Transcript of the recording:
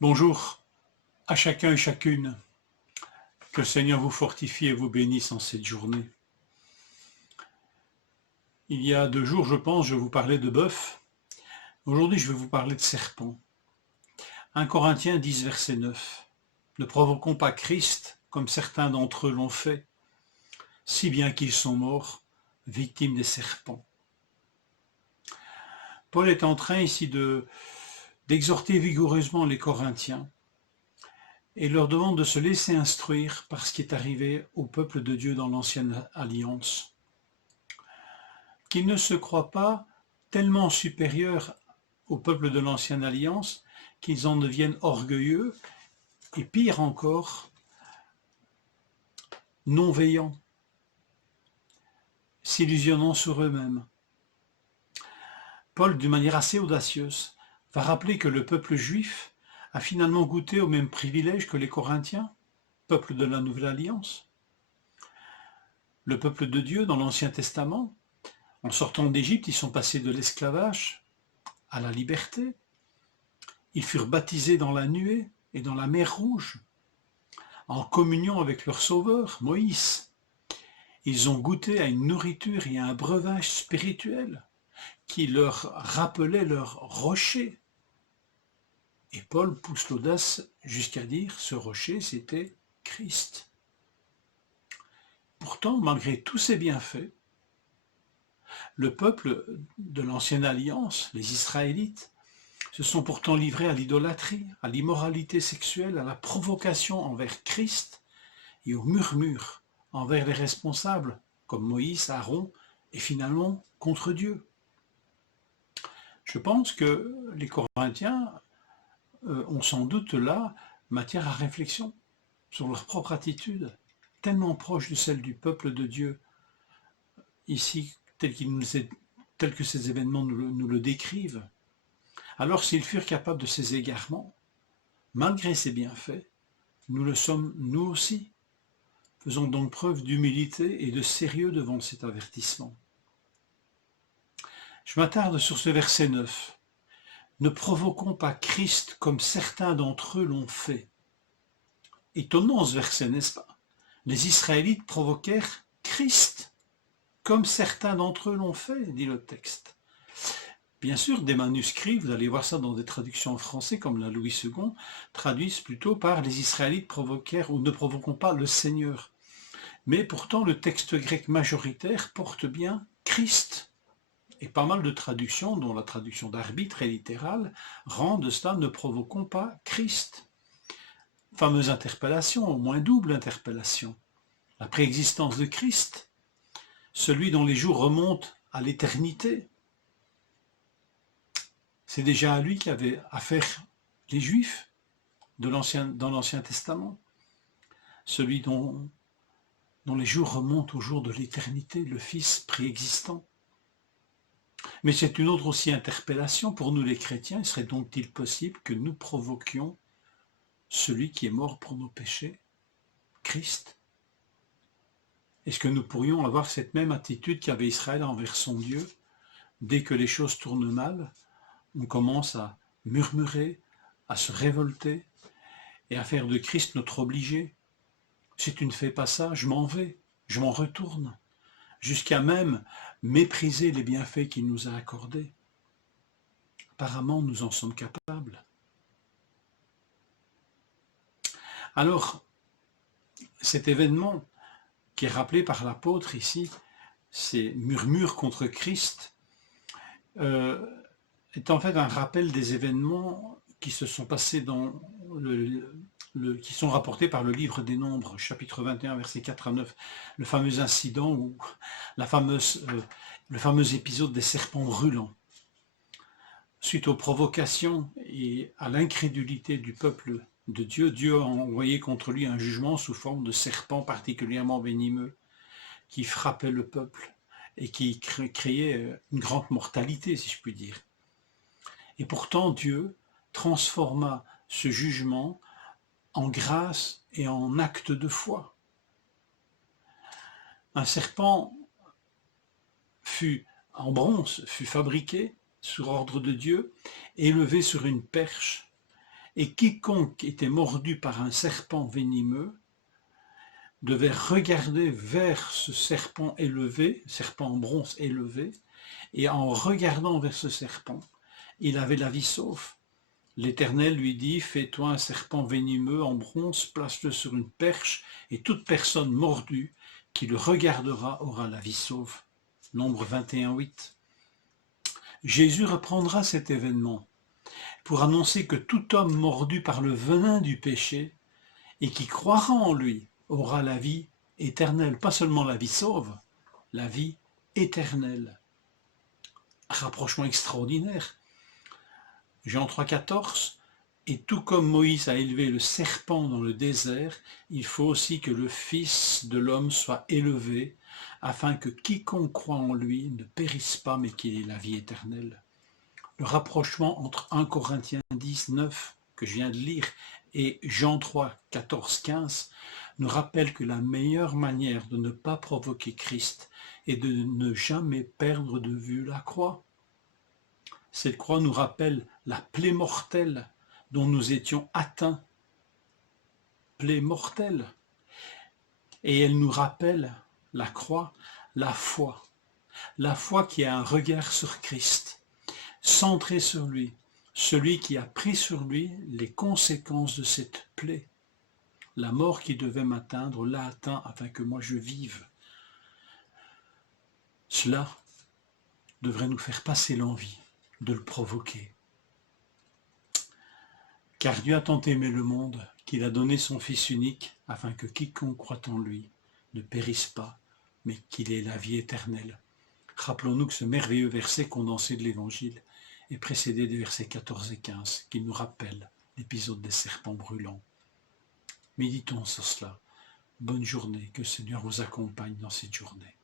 Bonjour à chacun et chacune. Que le Seigneur vous fortifie et vous bénisse en cette journée. Il y a 2 jours, je pense, je vous parlais de bœuf. Aujourd'hui, je vais vous parler de serpent. 1 Corinthiens 10, verset 9. Ne provoquons pas Christ, comme certains d'entre eux l'ont fait, si bien qu'ils sont morts, victimes des serpents. Paul est en train ici d'exhorter vigoureusement les Corinthiens et leur demande de se laisser instruire par ce qui est arrivé au peuple de Dieu dans l'ancienne alliance. Qu'ils ne se croient pas tellement supérieurs au peuple de l'ancienne alliance qu'ils en deviennent orgueilleux et pire encore, non-veillants, s'illusionnant sur eux-mêmes. Paul, d'une manière assez audacieuse, va rappeler que le peuple juif a finalement goûté au même privilège que les Corinthiens, peuple de la Nouvelle Alliance. Le peuple de Dieu dans l'Ancien Testament, en sortant d'Égypte, ils sont passés de l'esclavage à la liberté. Ils furent baptisés dans la nuée et dans la mer Rouge, en communion avec leur Sauveur, Moïse. Ils ont goûté à une nourriture et à un breuvage spirituel qui leur rappelait leur rocher. Et Paul pousse l'audace jusqu'à dire ce rocher, c'était Christ. Pourtant, malgré tous ces bienfaits, le peuple de l'ancienne alliance, les Israélites, se sont pourtant livrés à l'idolâtrie, à l'immoralité sexuelle, à la provocation envers Christ et au murmure envers les responsables, comme Moïse, Aaron, et finalement contre Dieu. Je pense que les Corinthiens ont sans doute là matière à réflexion sur leur propre attitude, tellement proche de celle du peuple de Dieu, ici, tel que ces événements nous le décrivent. Alors s'ils furent capables de ces égarements, malgré ces bienfaits, nous le sommes nous aussi. Faisons donc preuve d'humilité et de sérieux devant cet avertissement. Je m'attarde sur ce verset 9. Ne provoquons pas Christ comme certains d'entre eux l'ont fait. Étonnant ce verset, n'est-ce pas? Les Israélites provoquèrent Christ comme certains d'entre eux l'ont fait, dit le texte. Bien sûr, des manuscrits, vous allez voir ça dans des traductions en français comme la Louis II, traduisent plutôt par les Israélites provoquèrent ou ne provoquons pas le Seigneur. Mais pourtant, le texte grec majoritaire porte bien Christ. Et pas mal de traductions, dont la traduction d'Arbitre et littérale, rendent cela ne provoquons pas Christ. Fameuse interpellation, au moins double interpellation. La préexistence de Christ, celui dont les jours remontent à l'éternité. C'est déjà à lui qu'avaient affaire les Juifs dans l'Ancien Testament. Celui dont les jours remontent au jour de l'éternité, le Fils préexistant. Mais c'est une autre aussi interpellation pour nous les chrétiens. Serait donc-il possible que nous provoquions celui qui est mort pour nos péchés, Christ? Est-ce que nous pourrions avoir cette même attitude qu'avait Israël envers son Dieu? Dès que les choses tournent mal, on commence à murmurer, à se révolter et à faire de Christ notre obligé. Si tu ne fais pas ça, je m'en vais, je m'en retourne, jusqu'à même mépriser les bienfaits qu'il nous a accordés. Apparemment, nous en sommes capables. Alors, cet événement qui est rappelé par l'apôtre ici, ces murmures contre Christ, est en fait un rappel des événements qui se sont passés qui sont rapportés par le livre des Nombres, chapitre 21, versets 4 à 9, le fameux incident ou le fameux épisode des serpents brûlants. Suite aux provocations et à l'incrédulité du peuple de Dieu, Dieu a envoyé contre lui un jugement sous forme de serpents particulièrement venimeux qui frappaient le peuple et qui créait une grande mortalité, si je puis dire. Et pourtant, Dieu transforma ce jugement en grâce et en acte de foi. Un serpent en bronze fut fabriqué sur ordre de Dieu, élevé sur une perche, Et quiconque était mordu par un serpent venimeux devait regarder vers ce serpent élevé, serpent en bronze élevé, et en regardant vers ce serpent, il avait la vie sauve. L'Éternel lui dit, fais-toi un serpent venimeux en bronze, place-le sur une perche, et toute personne mordue qui le regardera aura la vie sauve. Nombre 21:8. Jésus reprendra cet événement pour annoncer que tout homme mordu par le venin du péché et qui croira en lui aura la vie éternelle, pas seulement la vie sauve, la vie éternelle. Un rapprochement extraordinaire. Jean 3,14, et tout comme Moïse a élevé le serpent dans le désert, il faut aussi que le Fils de l'homme soit élevé, afin que quiconque croit en lui ne périsse pas, mais qu'il ait la vie éternelle. Le rapprochement entre 1 Corinthiens 10:9, que je viens de lire, et Jean 3,14-15, nous rappelle que la meilleure manière de ne pas provoquer Christ est de ne jamais perdre de vue la croix. Cette croix nous rappelle la plaie mortelle dont nous étions atteints. Plaie mortelle. Et elle nous rappelle, la croix, la foi. La foi qui a un regard sur Christ, centré sur lui, celui qui a pris sur lui les conséquences de cette plaie. La mort qui devait m'atteindre l'a atteint afin que moi je vive. Cela devrait nous faire passer l'envie de le provoquer. Car Dieu a tant aimé le monde qu'il a donné son Fils unique afin que quiconque croit en lui ne périsse pas, mais qu'il ait la vie éternelle. Rappelons-nous que ce merveilleux verset condensé de l'Évangile est précédé des versets 14 et 15 qui nous rappellent l'épisode des serpents brûlants. Méditons sur cela. Bonne journée, que le Seigneur vous accompagne dans cette journée.